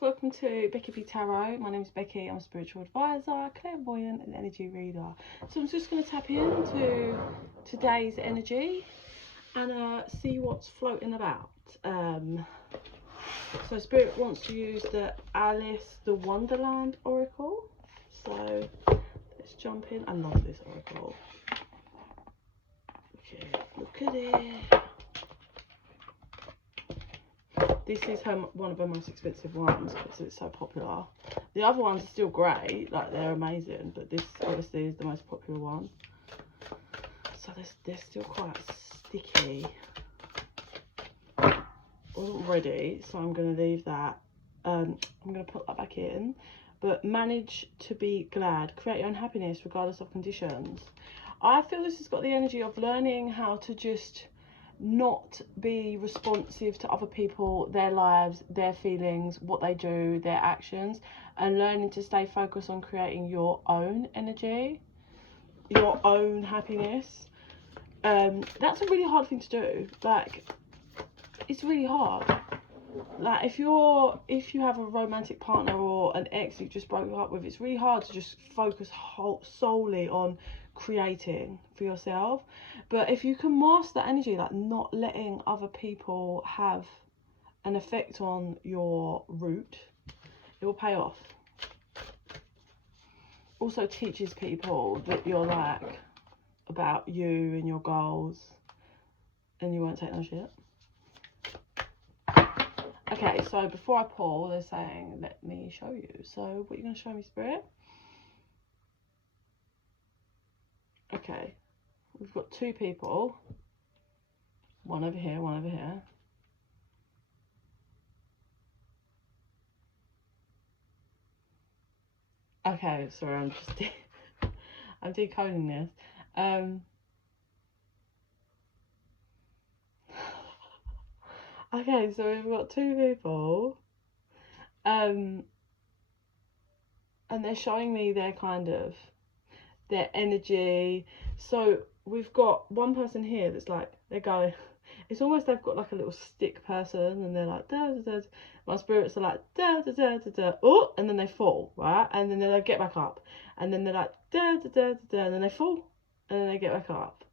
welcome to Becky Tarot. My name is Becky. I'm a spiritual advisor, clairvoyant and energy reader. So I'm just going to tap into today's energy and see what's floating about. So Spirit wants to use the Alice the Wonderland Oracle. So let's jump in. I love this oracle. Okay, look at it. This is one of her most expensive ones because it's so popular. The other ones are still great, like they're amazing, but this obviously is the most popular one. So they're still quite sticky. Wasn't ready, so I'm going to leave that. I'm going to put that back in. But manage to be glad. Create your own happiness regardless of conditions. I feel this has got the energy of learning how to just not be responsive to other people, their lives, their feelings, what they do, their actions, and learning to stay focused on creating your own energy, your own happiness. That's a really hard thing to do. Like, it's really hard. Like, if you have a romantic partner or an ex you just broke up with, it's really hard to just focus solely on creating for yourself. But if you can master that energy, like not letting other people have an effect on your route, it will pay off. Also teaches people that you're like about you and your goals, and you won't take no shit. Okay, so before I pull, they're saying, let me show you. So what are you going to show me, Spirit? Okay, we've got two people. One over here, one over here. Okay, sorry, I'm just I'm decoding this. Okay, so we've got two people, and they're showing me their energy. So we've got one person here that's like, they're going, it's almost they've got like a little stick person, and they're like, da da da. My spirits are like, da da da da da, oh, and then they fall, right? And then they like, get back up, and then they're like, da da da da da, and then they fall, and then they get back up.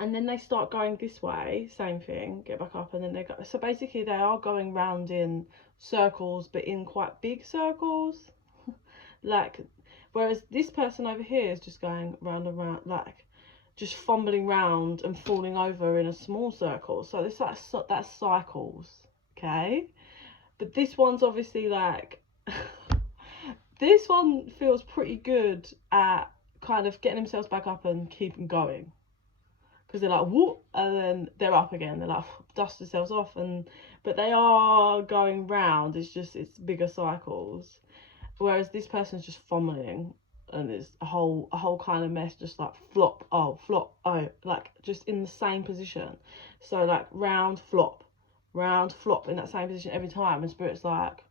And then they start going this way, same thing, get back up, and then they go. So basically they are going round in circles, but in quite big circles. Like, whereas this person over here is just going round and round, like just fumbling round and falling over in a small circle. So it's like, that's cycles, okay? But this one's obviously like, this one feels pretty good at kind of getting themselves back up and keeping going. Because they're like, whoop, and then they're up again. They're like, dust themselves off, but they are going round. It's bigger cycles. Whereas this person's just fumbling, and it's a whole kind of mess, just like flop, oh, like just in the same position. So like round, flop in that same position every time. And Spirit's like,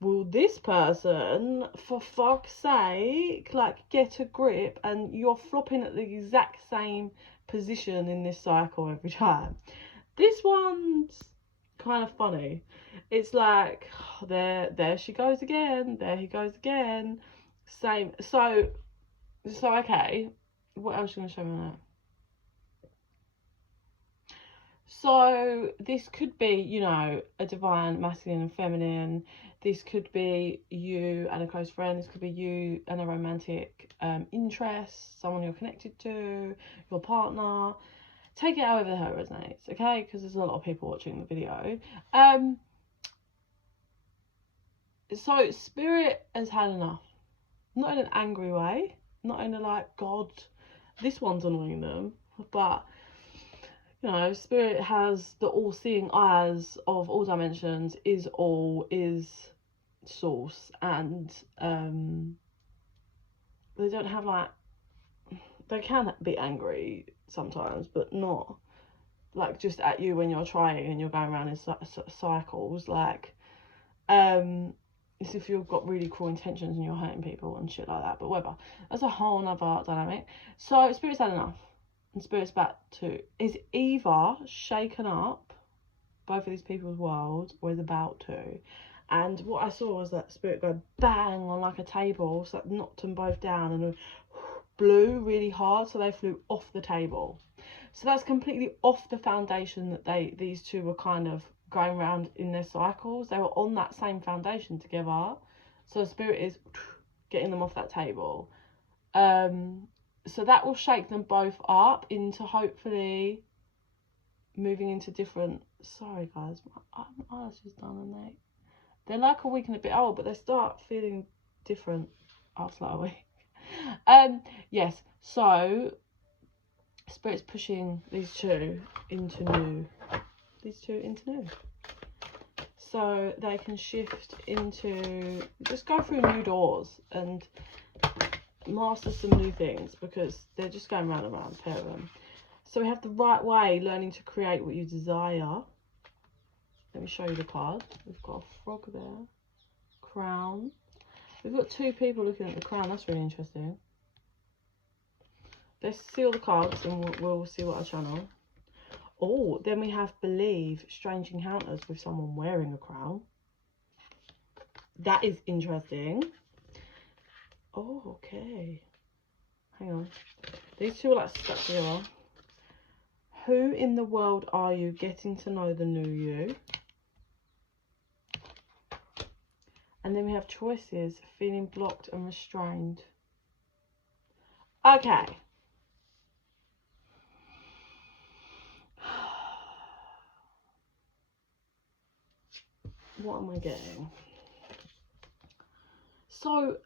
will this person, for fuck's sake, like get a grip, and you're flopping at the exact same position in this cycle every time. This one's kind of funny. It's like, oh, there she goes again, there he goes again, same. So okay, what else are you going to show me now? So this could be, you know, a divine masculine and feminine. This could be you and a close friend. This could be you and a romantic interest, someone you're connected to, your partner. Take it however it resonates, okay? Because there's a lot of people watching the video. So Spirit has had enough. Not in an angry way. Not in a like, God, this one's annoying them. But, you know, Spirit has the all-seeing eyes of all dimensions, is source, and they don't have like, they can be angry sometimes, but not like just at you when you're trying and you're going around in cycles. Like, it's if you've got really cruel intentions and you're hurting people and shit like that. But whatever, that's a whole nother dynamic. So Spirit's had enough, and Spirit's back to, is either shaken up both of these people's worlds, or is about to. And what I saw was that spirit go bang on like a table, so that knocked them both down and blew really hard, so they flew off the table. So that's completely off the foundation that these two were kind of going around in their cycles. They were on that same foundation together. So spirit is getting them off that table. So that will shake them both up into hopefully moving into different. Sorry guys, my eyes just done and they're like a week and a bit old, but they start feeling different after like a week. Yes, so spirit's pushing these two into new. So they can shift into, just go through new doors and master some new things, because they're just going round and round, pair of them. So we have the right way, learning to create what you desire. Let me show you the card. We've got a frog there, crown. We've got two people looking at the crown. That's really interesting. Let's see all the cards and we'll see what I channel. Oh, then we have believe, strange encounters with someone wearing a crown. That is interesting. Oh, okay. Hang on. These two are like stuck together. Who in the world are you? Getting to know the new you. And then we have choices, feeling blocked and restrained. Okay. What am I getting? So,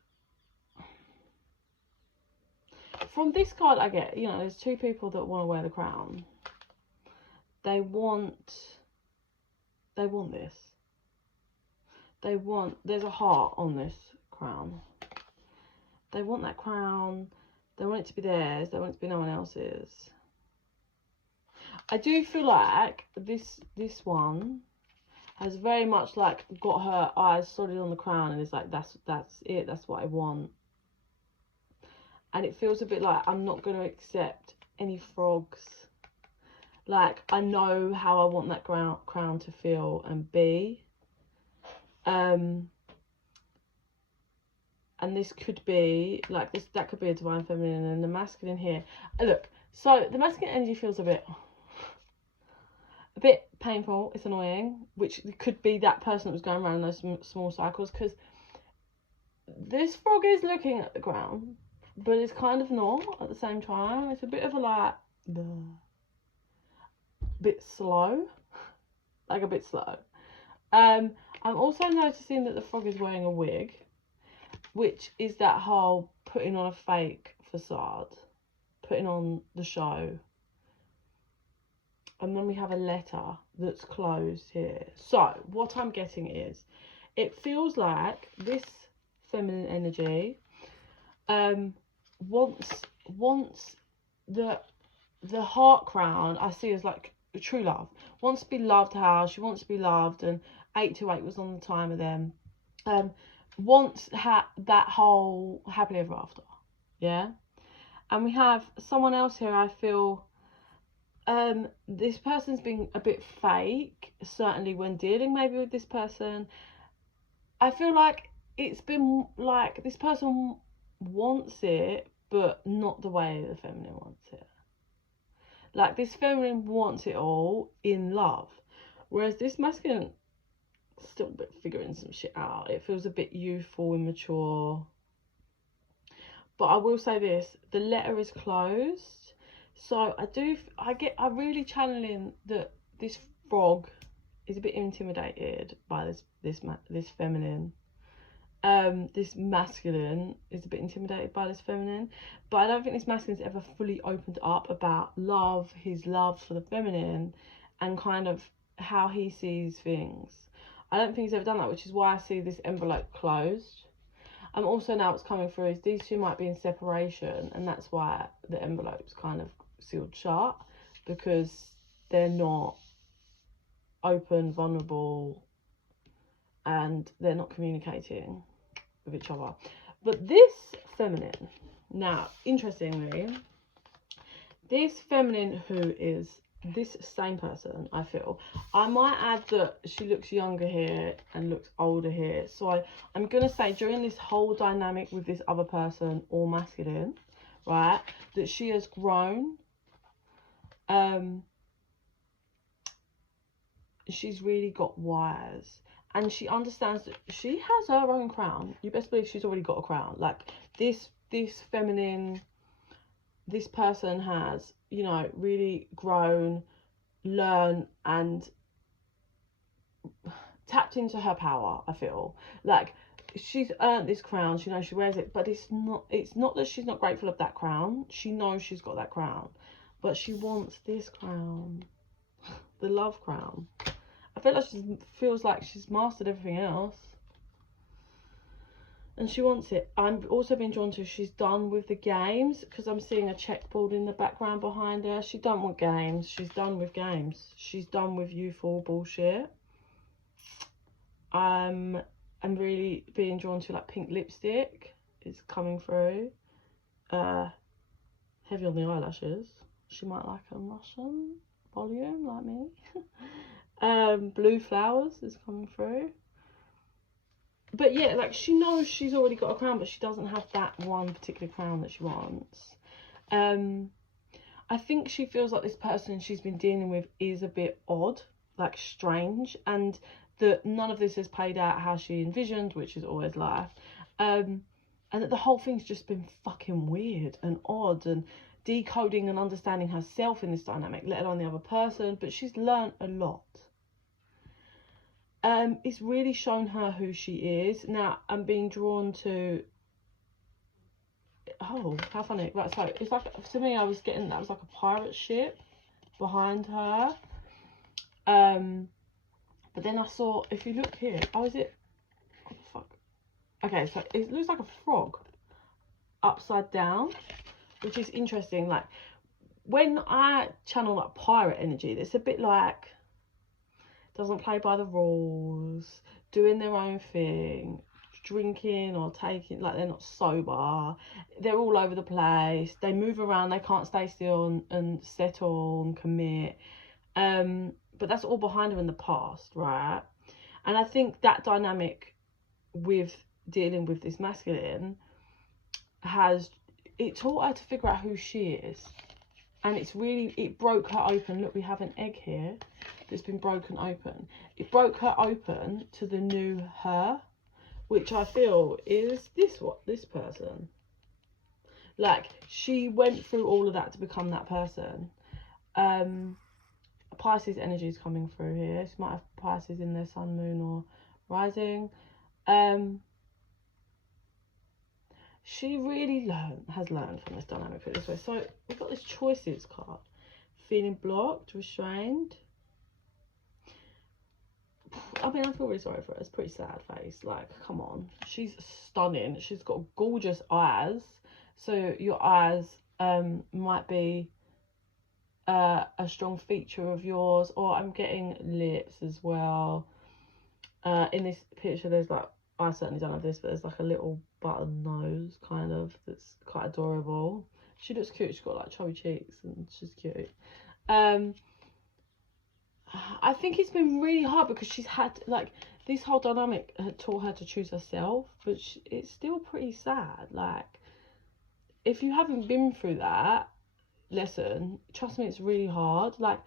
from this card I get, you know, there's two people that want to wear the crown. They want this. There's a heart on this crown. They want that crown. They want it to be theirs. They want it to be no one else's. I do feel like this one has very much like got her eyes solid on the crown and is like, that's it, that's what I want. And it feels a bit like, I'm not going to accept any frogs. Like, I know how I want that crown to feel and be. And this could be like this, that could be a divine feminine, and the masculine here. Look, so the masculine energy feels a bit painful. It's annoying, which could be that person that was going around in those small cycles, because this frog is looking at the ground, but it's kind of not at the same time. It's a bit of a like bit slow, like a bit slow. I'm also noticing that the frog is wearing a wig, which is that whole putting on a fake facade, putting on the show. And then we have a letter that's closed here. So what I'm getting is, it feels like this feminine energy wants the heart crown, I see as like true love. Wants to be loved how she wants to be loved, and 828 was on the time of them. Wants that whole happily ever after. Yeah. And we have someone else here, I feel. This person's been a bit fake, certainly when dealing maybe with this person. I feel like it's been like this person wants it, but not the way the feminine wants it. Like, this feminine wants it all in love, whereas this masculine still a bit figuring some shit out. It feels a bit youthful, immature. But I will say this, the letter is closed. So I'm really channeling that this frog is a bit intimidated by this feminine. This masculine is a bit intimidated by this feminine, but I don't think this masculine's ever fully opened up about love, his love for the feminine, and kind of how he sees things. I don't think he's ever done that, which is why I see this envelope closed. Also now what's coming through is these two might be in separation, and that's why the envelope's kind of sealed shut, because they're not open, vulnerable, and they're not communicating with each other. But this feminine, now interestingly, this feminine who is this same person, I feel, I might add that she looks younger here and looks older here. So I'm going to say during this whole dynamic with this other person, or masculine, right, that she has grown. She's really got wise, and she understands that she has her own crown. You best believe she's already got a crown. Like this feminine, this person has, you know, really grown, learned, and tapped into her power. I feel like she's earned this crown. She knows she wears it, but it's not that she's not grateful of that crown. She knows she's got that crown, but she wants this crown, the love crown. I feel like she feels like she's mastered everything else, and she wants it. I'm also being drawn to she's done with the games, because I'm seeing a checkboard in the background behind her. She don't want games. She's done with games. She's done with youthful bullshit. I'm really being drawn to like pink lipstick is coming through. Heavy on the eyelashes. She might like a Russian volume like me. Blue flowers is coming through. But yeah, like she knows she's already got a crown, but she doesn't have that one particular crown that she wants. I think she feels like this person she's been dealing with is a bit odd, like strange, and that none of this has played out how she envisioned, which is always life. And that the whole thing's just been fucking weird and odd, and decoding and understanding herself in this dynamic, let alone the other person. But she's learned a lot. It's really shown her who she is. Now I'm being drawn to, oh, how funny. Right, so it's like, to me, I was getting, that was like a pirate ship behind her. But then I saw, if you look here, oh, is it, what the fuck? Okay, so it looks like a frog upside down, which is interesting. Like when I channel like pirate energy, it's a bit like, doesn't play by the rules, doing their own thing, drinking or taking, like they're not sober, they're all over the place, they move around, they can't stay still and settle and commit. But that's all behind her in the past, right? And I think that dynamic with dealing with this masculine it taught her to figure out who she is. And it broke her open. Look, we have an egg here that's been broken open. It broke her open to the new her, which I feel is this person. Like, she went through all of that to become that person. Pisces energy is coming through here. She might have Pisces in their sun, moon, or rising. She really has learned from this dynamic, put it this way. So we've got this choices card. Feeling blocked, restrained. I mean, I feel really sorry for her. It's a pretty sad face. Like, come on. She's stunning. She's got gorgeous eyes. So your eyes might be a strong feature of yours. Or I'm getting lips as well. In this picture, there's like, I certainly don't have this, but there's like a little button nose kind of that's quite adorable. She looks cute. She's got like chubby cheeks and she's cute. I think it's been really hard because she's had, like, this whole dynamic had taught her to choose herself, but it's still pretty sad. Like, if you haven't been through that lesson, trust me, it's really hard. Like,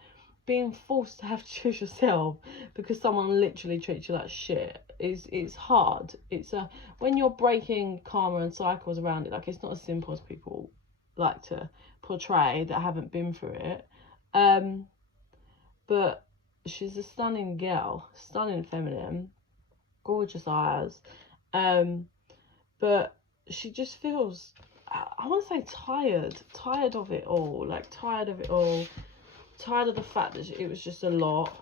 being forced to have to choose yourself because someone literally treats you like shit it's hard. It's when you're breaking karma and cycles around it, like, it's not as simple as people like to portray that haven't been through it. But she's a stunning girl, stunning feminine, gorgeous eyes, but she just feels, I want to say tired of it all, like tired of the fact that it was just a lot.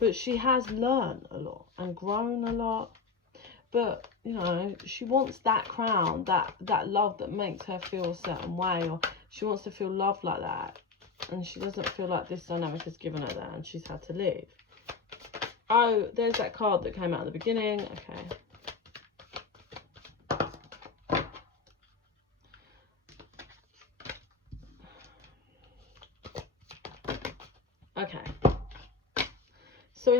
But she has learned a lot and grown a lot. But, you know, she wants that crown, that love that makes her feel a certain way, or she wants to feel loved like that. And she doesn't feel like this dynamic has given her that, and she's had to leave. Oh, there's that card that came out at the beginning. Okay.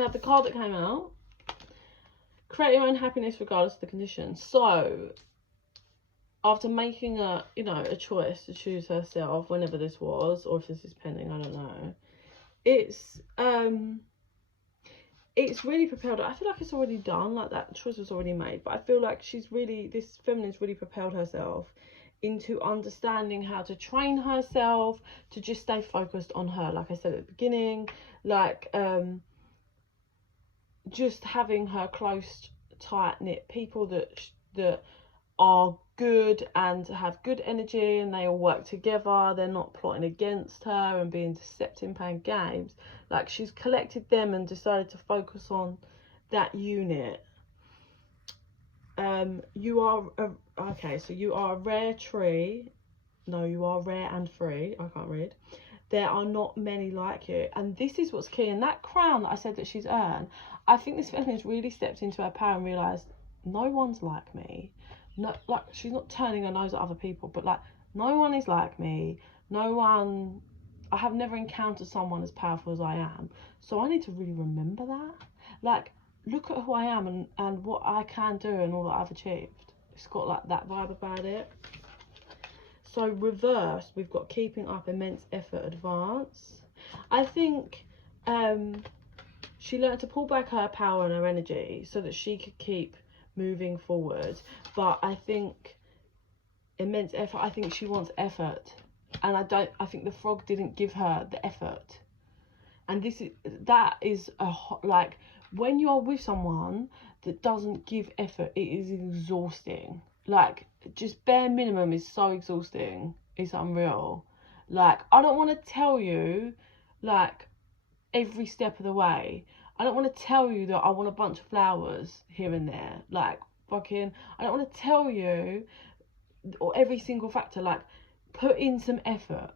we have the card that came out. Create your own happiness regardless of the conditions. So, after making a choice to choose herself, whenever this was, or if this is pending, I don't know. It's really propelled. I feel like it's already done, like that choice was already made. But I feel like this feminine's really propelled herself into understanding how to train herself to just stay focused on her. Like I said at the beginning, like just having her close, tight knit people that are good and have good energy, and they all work together. They're not plotting against her and being deceptive and playing games. Like, she's collected them and decided to focus on that unit. You are so you are a rare tree. No, you are rare and free. I can't read. There are not many like you, and this is what's key. And that crown that I said that she's earned, I think this feminist really stepped into her power and realised no one's like me. No, like, she's not turning her nose at other people, but like, no one is like me. No one, I have never encountered someone as powerful as I am. So I need to really remember that. Like, look at who I am and what I can do and all that I've achieved. It's got like that vibe about it. So reverse, we've got keeping up immense effort, advance. I think she learned to pull back her power and her energy so that she could keep moving forward. But I think immense effort, I think she wants effort, and I think the frog didn't give her the effort. And that is like, when you're with someone that doesn't give effort, it is exhausting. Like, just bare minimum is so exhausting. It's unreal. Like, I don't want to tell you like every step of the way. I don't want to tell you that I want a bunch of flowers here and there. Like, fucking, I don't want to tell you or every single factor. Like, put in some effort.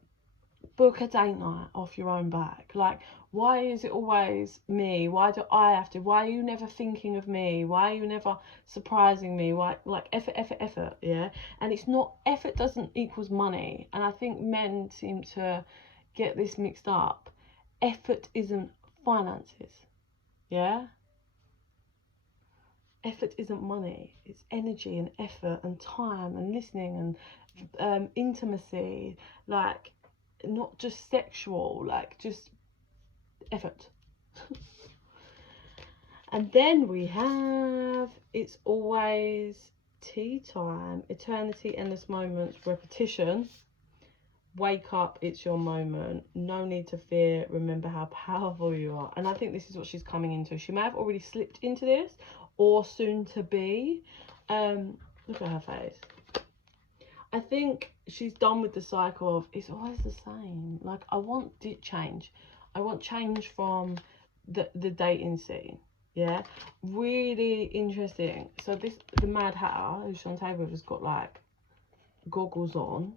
Book a date night off your own back. Like, why is it always me? Why do I have to? Why are you never thinking of me? Why are you never surprising me? Why, like, effort, yeah? And it's not, effort doesn't equals money. And I think men seem to get this mixed up. Effort isn't finances, yeah? Effort isn't money. It's energy and effort and time and listening and intimacy. Like, not just sexual, like, just effort. And then we have, it's always tea time, eternity, endless moments, repetition, wake up, it's your moment, no need to fear, remember how powerful you are. And I think this is what she's coming into. She may have already slipped into this, or soon to be. Look at her face. I think she's done with the cycle of it's always the same. Like, I want change. I want change from the dating scene. Yeah, really interesting. So the Mad Hatter, who's on table with, has got like goggles on,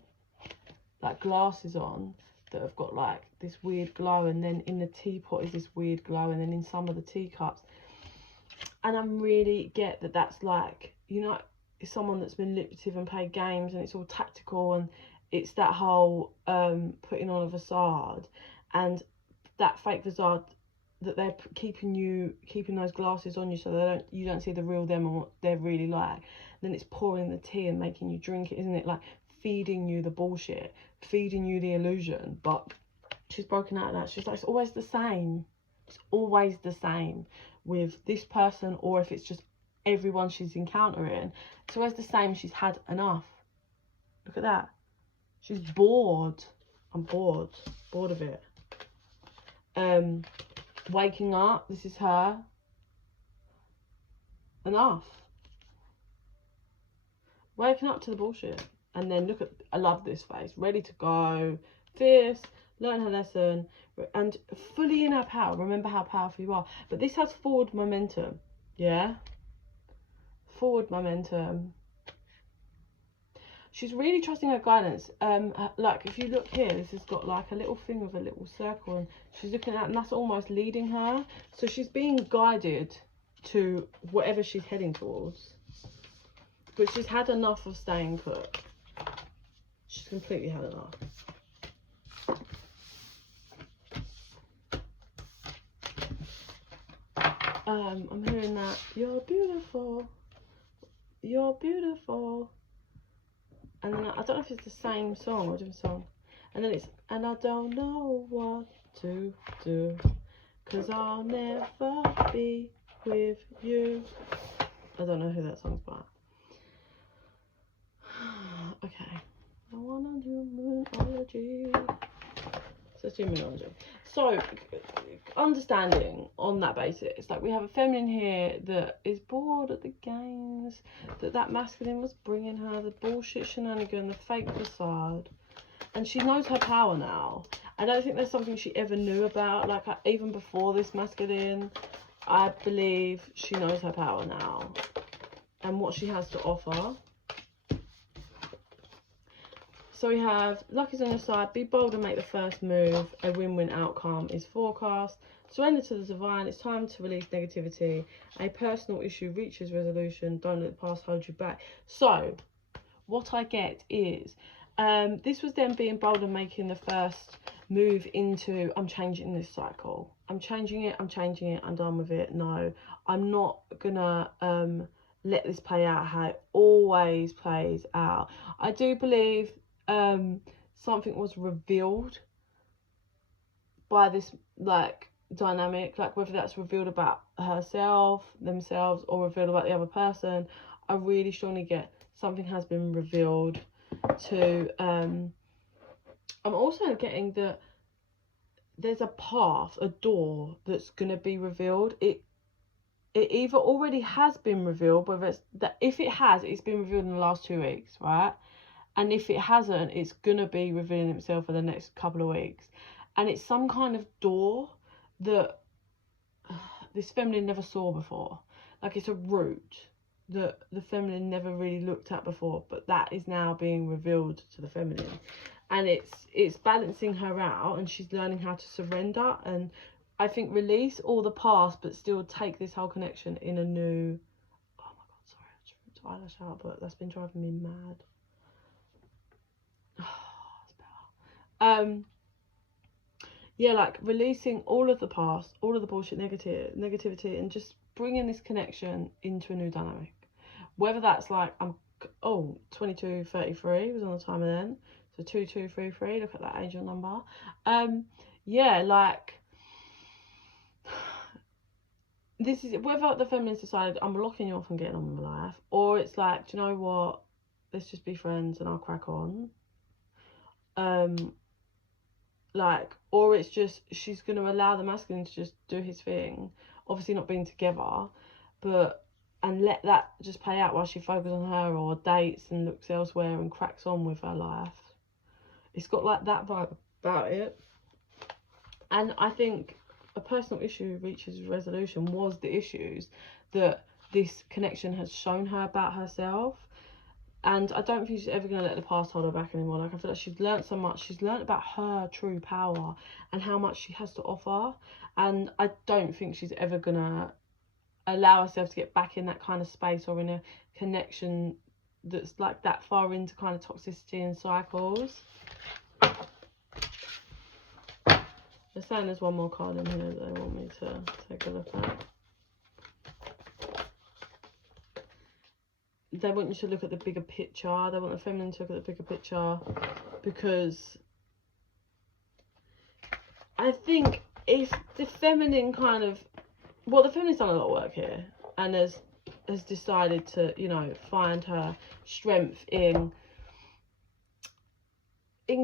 like glasses on, that have got like this weird glow, and then in the teapot is this weird glow, and then in some of the teacups. And I really get that that's like, you know, it's someone that's manipulative and played games, and it's all tactical, and it's that whole putting on a facade, and that fake facade that they're keeping those glasses on you so you don't see the real them and what they're really like. Then it's pouring the tea and making you drink it, isn't it? Like, feeding you the bullshit, feeding you the illusion. But she's broken out of that. She's like, it's always the same. It's always the same with this person, or if it's just everyone she's encountering, it's always the same. She's had enough. Look at that. She's bored. I'm bored of it. Waking up, this is her. Enough. Waking up to the bullshit. And then look at, I love this face, ready to go, fierce, learn her lesson, and fully in her power. Remember how powerful you are. But this has forward momentum, yeah? Forward momentum. She's really trusting her guidance. Like, if you look here, this has got like a little thing with a little circle, and she's looking at, and that's almost leading her. So she's being guided to whatever she's heading towards. But she's had enough of staying put. She's completely had enough. I'm hearing that you're beautiful, you're beautiful, and then I don't know if it's the same song or a different song, and then it's, and I don't know what to do, 'cause I'll never be with you. I don't know who that song's by. Okay. I wanna do moonology. So let's do moonology. So, understanding on that basis, like we have a feminine here that is bored at the games that masculine was bringing her, the bullshit shenanigan, the fake facade, and she knows her power now. I don't think there's something she ever knew about, like even before this masculine. I believe she knows her power now and what she has to offer. So we have, luck is on your side, be bold and make the first move, a win-win outcome is forecast, surrender to the divine, it's time to release negativity, a personal issue reaches resolution, don't let the past hold you back. So, what I get is, this was them being bold and making the first move into, I'm changing this cycle, I'm changing it, I'm done with it, no, I'm not gonna let this play out how it always plays out. I do believe something was revealed by this like dynamic, like whether that's revealed about herself, themselves, or revealed about the other person. I really strongly get something has been revealed to I'm also getting that there's a path, a door that's gonna be revealed. It either already has been revealed, whether it's that, if it has, it's been revealed in the last 2 weeks, right? And if it hasn't, it's gonna be revealing itself for the next couple of weeks. And it's some kind of door that this feminine never saw before. Like it's a route that the feminine never really looked at before, but that is now being revealed to the feminine. And it's balancing her out, and she's learning how to surrender and I think release all the past, but still take this whole connection in a new. Oh my god, sorry, I just ripped the eyelash out, but that's been driving me mad. Yeah, like releasing all of the past, all of the bullshit negativity, and just bringing this connection into a new dynamic. Whether that's like, 2233 was on the timer then, so 2233, look at that angel number. Yeah, like this is whether the feminists decided I'm blocking you off and getting on with my life, or it's like, do you know what, let's just be friends and I'll crack on. Like, or it's just she's going to allow the masculine to just do his thing, obviously not being together, but and let that just play out while she focuses on her or dates and looks elsewhere and cracks on with her life. It's got like that vibe about it. And I think a personal issue reaches resolution was the issues that this connection has shown her about herself. And I don't think she's ever going to let the past hold her back anymore. Like, I feel like she's learnt so much. She's learnt about her true power and how much she has to offer. And I don't think she's ever going to allow herself to get back in that kind of space or in a connection that's like that far into kind of toxicity and cycles. They're saying there's one more card in here that they want me to take a look at. They want you to look at the bigger picture. They want the feminine to look at the bigger picture, because I think if the feminine kind of, well, the feminine's done a lot of work here and has decided to, you know, find her strength in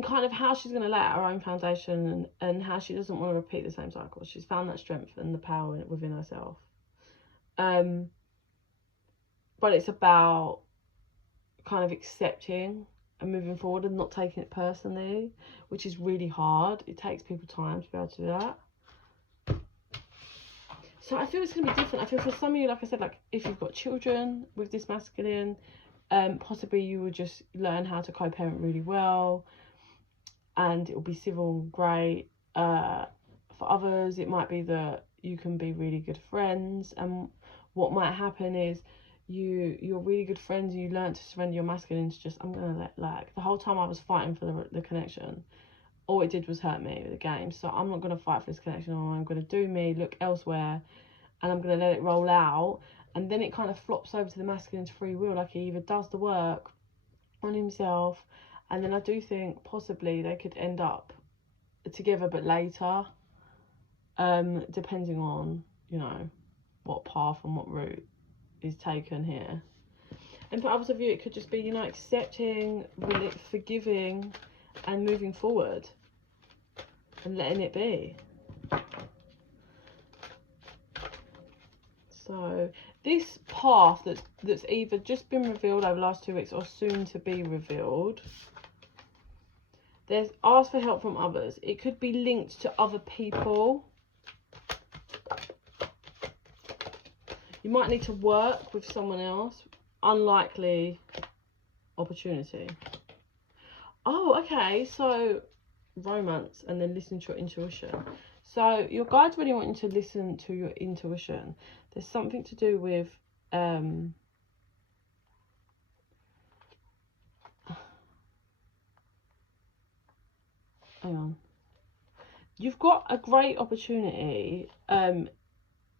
kind of how she's going to lay out her own foundation and how she doesn't want to repeat the same cycle. She's found that strength and the power within herself. But it's about kind of accepting and moving forward and not taking it personally, which is really hard. It takes people time to be able to do that. So I feel it's going to be different. I feel for some of you, like I said, like if you've got children with this masculine, possibly you will just learn how to co-parent really well and it will be civil and great. For others, it might be that you can be really good friends, and what might happen is you're really good friends and you learn to surrender your masculine to just, I'm gonna let, like, the whole time I was fighting for the connection, all it did was hurt me with the game, so I'm not gonna fight for this connection, or I'm gonna do me, look elsewhere, and I'm going to let it roll out, and then it kind of flops over to the masculine's free will, like he either does the work on himself, and then I do think possibly they could end up together but later, depending on, you know, what path and what route is taken here. And for others of you, it could just be, you know, accepting, forgiving, and moving forward and letting it be. So this path that's either just been revealed over the last 2 weeks or soon to be revealed, there's ask for help from others. It could be linked to other people. You might need to work with someone else. Unlikely opportunity. Oh, okay, so romance, and then listen to your intuition. So your guides really want you to listen to your intuition. There's something to do with hang on. You've got a great opportunity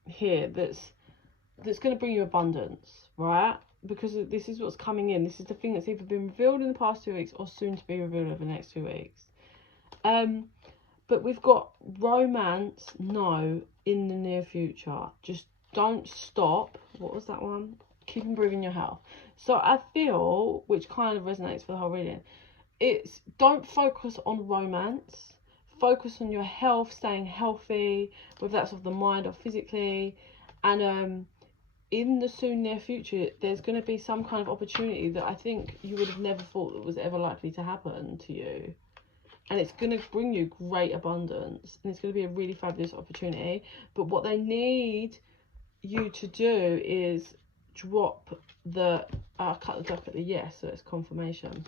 here that's going to bring you abundance, right? Because this is what's coming in. This is the thing that's either been revealed in the past 2 weeks or soon to be revealed over the next 2 weeks. But we've got romance, no, in the near future. Just don't stop. What was that one? Keep improving your health. So I feel, which kind of resonates for the whole reading, it's don't focus on romance. Focus on your health, staying healthy, whether that's of the mind or physically. And in the soon near future, there's going to be some kind of opportunity that I think you would have never thought that was ever likely to happen to you. And it's going to bring you great abundance. And it's going to be a really fabulous opportunity. But what they need you to do is drop the... I'll cut the deck at the yes, so it's confirmation.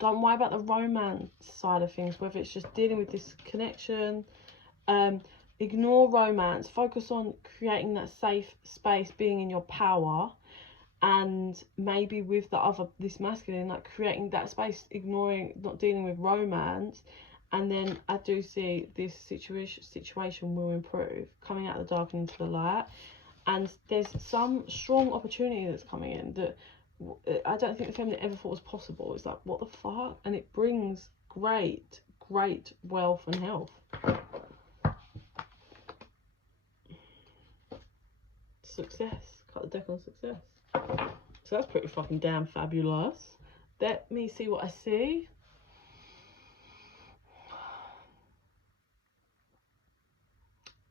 Don't worry about the romance side of things, whether it's just dealing with this connection. Ignore romance. Focus on creating that safe space, being in your power. And maybe with the other, this masculine, like creating that space, ignoring, not dealing with romance. And then I do see this situation will improve, coming out of the dark and into the light. And there's some strong opportunity that's coming in that I don't think the feminine ever thought was possible. It's like, what the fuck? And it brings great wealth and health. Success. Cut the deck on success. So that's pretty fucking damn fabulous. Let me see what I see.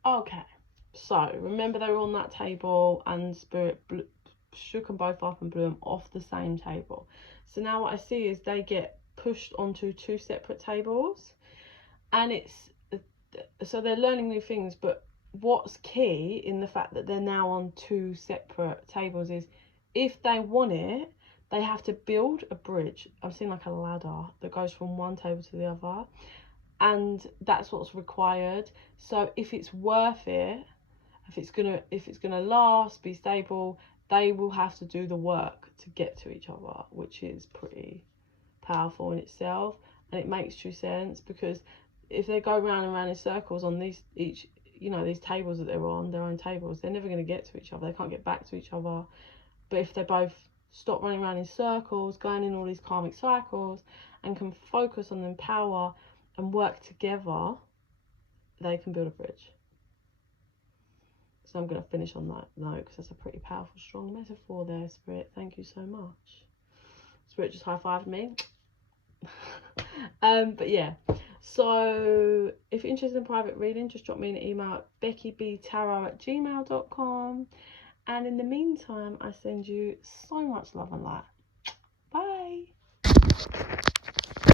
Okay. So, remember they were on that table and Spirit shook them both up and blew them off the same table. So now what I see is they get pushed onto 2 separate tables. And it's... So they're learning new things, but what's key in the fact that they're now on 2 separate tables is if they want it, they have to build a bridge. I'm seeing like a ladder that goes from one table to the other, and that's what's required. So if it's worth it, if it's gonna last, be stable, they will have to do the work to get to each other, which is pretty powerful in itself. And it makes true sense, because if they go round and round in circles on these these tables that they're on, their own tables, they're never going to get to each other. They can't get back to each other. But if they both stop running around in circles, going in all these karmic cycles, and can focus on the power and work together, they can build a bridge. So I'm going to finish on that note, because that's a pretty powerful, strong metaphor there, Spirit. Thank you so much. Spirit just high-fived me. But yeah. So if you're interested in private reading, just drop me an email at bekibtarot@gmail.com. And in the meantime, I send you so much love and light.